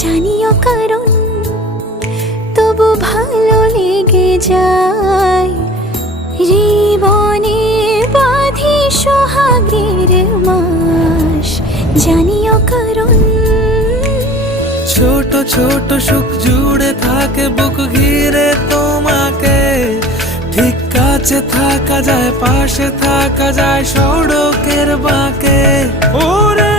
জানিও কারণ তবু ভালো লেগে যায়। জীবনে বাঁধি সোহাগের মাস, জানিও কারণ। ছোট ছোট সুখ জুড়ে থাকে বুক ঘিরে তোমাকে। ঠিক কাছে থাকা যায়, পাশে থাকা যায় সড়কের বাঁকে। ওরে